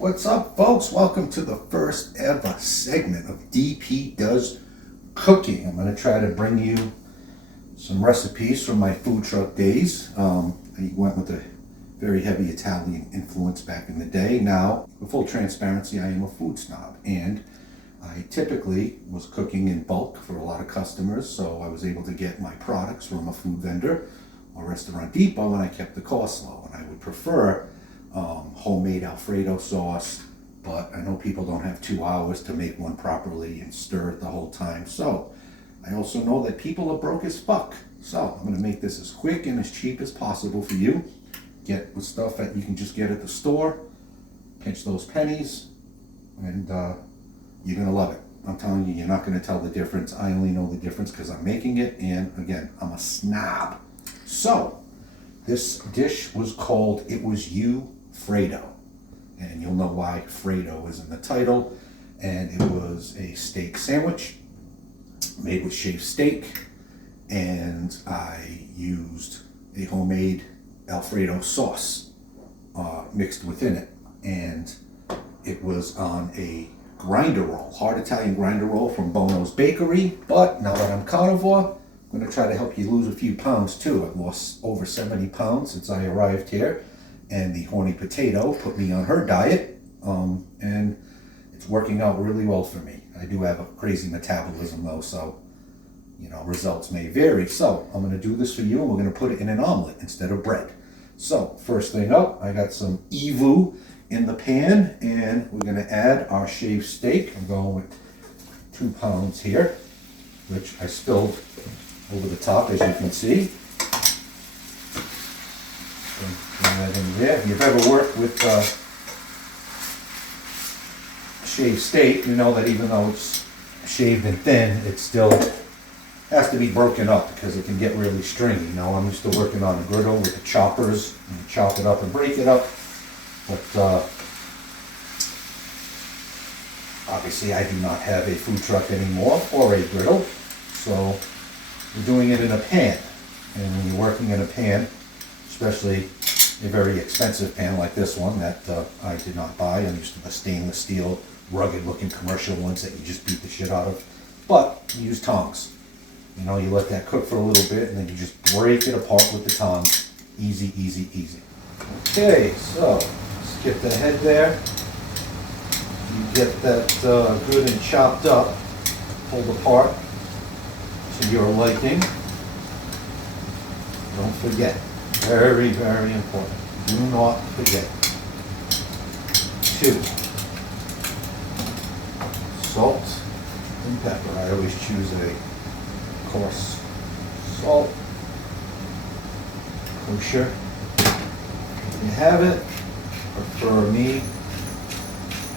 What's up, folks? Welcome to the first ever segment of DP Does Cooking. I'm going to try to bring you some recipes from my food truck days. I went with a very heavy Italian influence back in the day. Now, for full transparency, I am a food snob, and I typically was cooking in bulk for a lot of customers, so I was able to get my products from a food vendor or Restaurant Depot, and I kept the cost low. And I would prefer homemade Alfredo sauce, but I know people don't have 2 hours to make one properly and stir it the whole time. So I also know that people are broke as fuck. So I'm going to make this as quick and as cheap as possible for you. Get the stuff that you can just get at the store, pinch those pennies, and you're going to love it. I'm telling you, you're not going to tell the difference. I only know the difference because I'm making it, and again, I'm a snob. So this dish was called It Was You, Fredo. And you'll know why Fredo is in the title. And it was a steak sandwich made with shaved steak. And I used a homemade Alfredo sauce mixed within it. And it was on a grinder roll, hard Italian grinder roll from Bono's Bakery. But now that I'm carnivore, I'm going to try to help you lose a few pounds too. I've lost over 70 pounds since I arrived here. And the horny potato put me on her diet, and it's working out really well for me. I do have a crazy metabolism though, so results may vary. So I'm going to do this for you, and we're going to put it in an omelet instead of bread. So first thing up, I got some evu in the pan, and we're going to add our shaved steak. I'm going with 2 pounds here, which I spilled over the top, as you can see. That in there. If you've ever worked with shaved steak, you know that even though it's shaved and thin, it still has to be broken up because it can get really stringy. I'm used to working on a griddle with the choppers, and you chop it up and break it up. But obviously I do not have a food truck anymore or a griddle, so we're doing it in a pan. And when you're working in a pan, especially a very expensive pan like this one that I did not buy. I'm used to the stainless steel, rugged looking commercial ones that you just beat the shit out of. But you use tongs. You let that cook for a little bit, and then you just break it apart with the tongs. Easy, easy, easy. Okay, so skip the head there. You get that good and chopped up, pulled apart to your liking. Don't forget. Very, very important. Do not forget. 2, salt and pepper. I always choose a coarse salt. Kosher. If you have it, prefer me,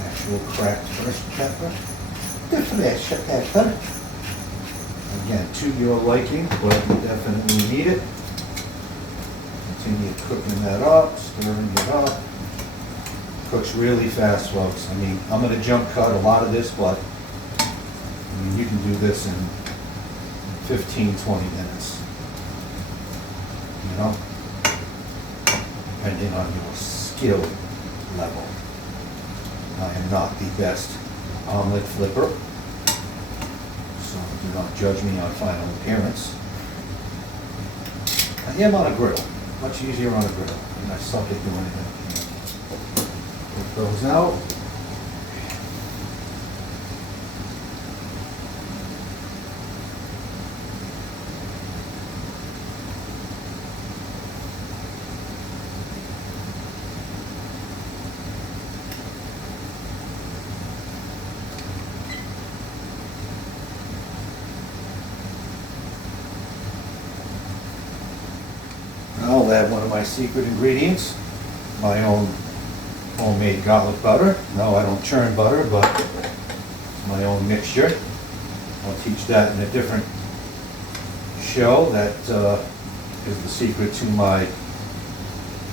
actual cracked fresh pepper. The fresh pepper. Again, to your liking, but you definitely need it. Continue cooking that up, stirring it up. Cooks really fast, folks. I'm going to jump cut a lot of this, but you can do this in 15, 20 minutes. Depending on your skill level. I am not the best omelet flipper, so do not judge me on final appearance. I am on a griddle. Much easier on a griddle, and I suck at doing it. Put those out. I'll add one of my secret ingredients, my own homemade garlic butter. No, I don't churn butter, but it's my own mixture. I'll teach that in a different show. That is the secret to my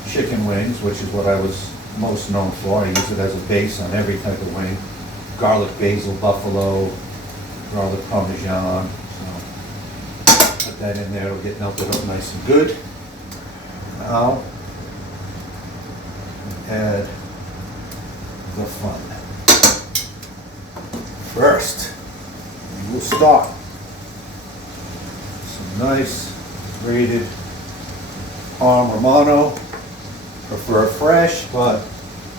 chicken wings, which is what I was most known for. I use it as a base on every type of wing. Garlic basil buffalo, garlic parmesan. So put that in there, it'll get melted up nice and good. Now add the fun. First, we will start some nice grated Parm Romano. Prefer fresh, but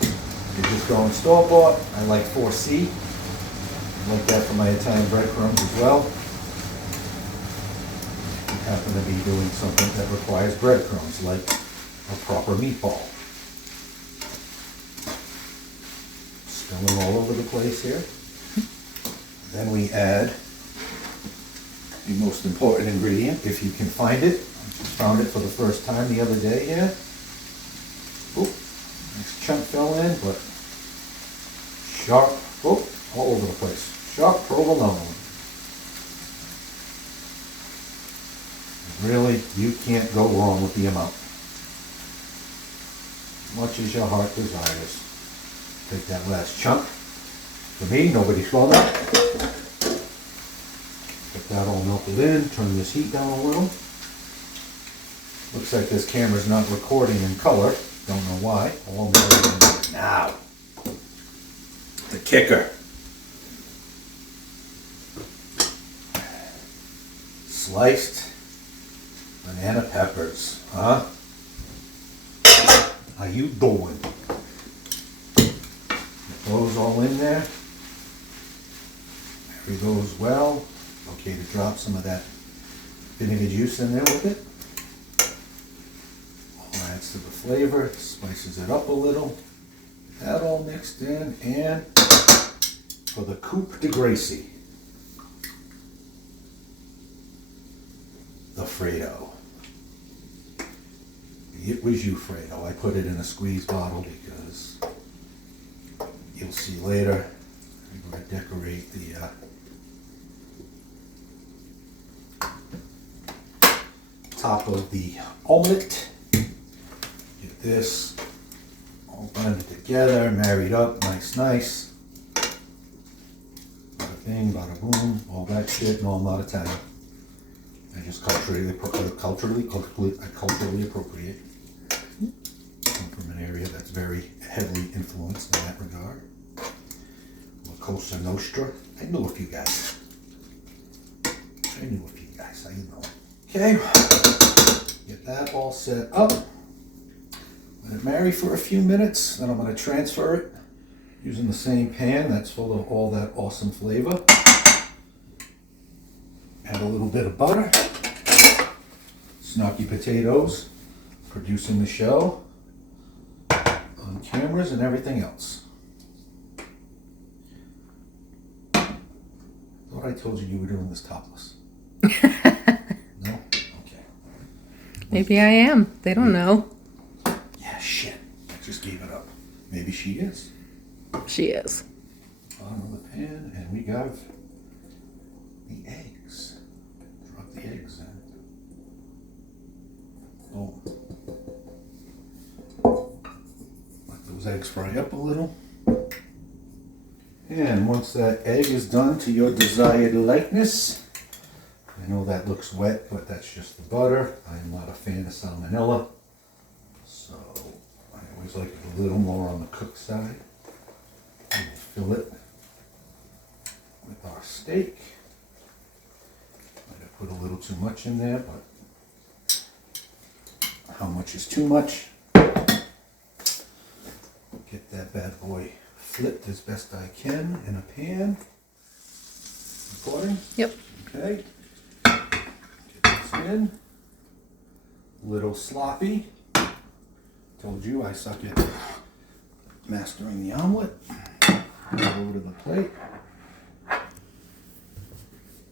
if you're just going store-bought, I like 4C. I like that for my Italian breadcrumbs as well. I happen to be doing something that requires breadcrumbs, like a proper meatball. Spilling all over the place here. Then we add the most important ingredient, if you can find it. I just found it for the first time the other day here. Oop, nice chunk fell in, but sharp, all over the place. Sharp provolone. Really, you can't go wrong with the amount. As much as your heart desires. Take that last chunk. For me, nobody saw that. Get that all melted in. Turn this heat down a little. Looks like this camera's not recording in color. Don't know why. All melted in now. The kicker. Sliced banana peppers, huh? How you doing? Get those all in there. Marry those well. Okay to drop some of that vinegar juice in there with it. All adds to the flavor, spices it up a little. That all mixed in, and for the coup de grace, the Fredo. It was you, Fredo. I put it in a squeeze bottle because you'll see later. I'm going to decorate the top of the omelet. Get this all blended together, married up, nice. Bada bing, bada boom, all that shit. No, I'm not Italian. I just culturally appropriate. Come from an area that's very heavily influenced in that regard. La Cosa Nostra. I know a few guys. How you know? Okay. Get that all set up. Let it marry for a few minutes. Then I'm going to transfer it using the same pan that's full of all that awesome flavor. Add a little bit of butter. Snarky potatoes, producing the show on cameras and everything else. Thought I told you were doing this topless. No? Okay. Maybe I am. They don't know. Yeah, shit. I just gave it up. Maybe she is. She is. Bottom of the pan, and we got the eggs. Drop the eggs in. Oh. Let those eggs fry up a little. And once that egg is done to your desired likeness, I know that looks wet, but that's just the butter. I'm not a fan of salmonella, so I always like it a little more on the cooked side. We'll fill it with our steak. Might have put a little too much in there, but how much is too much? Get that bad boy flipped as best I can in a pan. Recording? Yep. Okay. Get this in. Little sloppy. Told you I suck at mastering the omelet. Go over to the plate.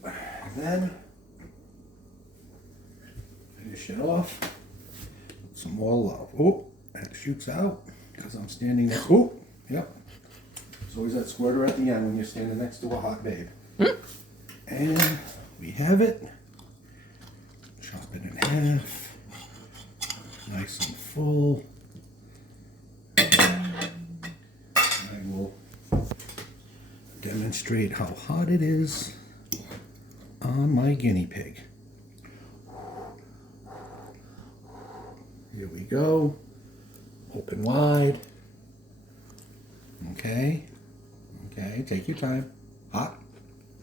And then finish it off with some more love. Oh, that shoots out because I'm standing next. Oh, yep. There's always that squirter at the end when you're standing next to a hot babe. And we have it. Chop it in half. Nice and full. I will demonstrate how hot it is on my guinea pig. Here we go. Open wide. Okay. Okay, take your time. Hot?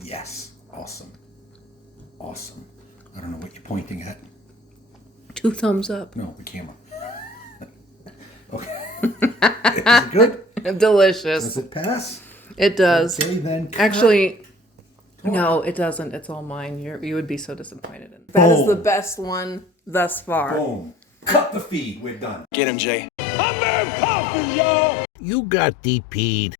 Yes. Awesome. Awesome. I don't know what you're pointing at. 2 thumbs up. No, the camera. Okay. Is it good? Delicious. Does it pass? It does. Okay, then cut. Actually, no, it doesn't. It's all mine. You would be so disappointed. That is the Boom. best one thus far. Boom. Cut the feed. We're done. Get him, Jay. You got DP'd.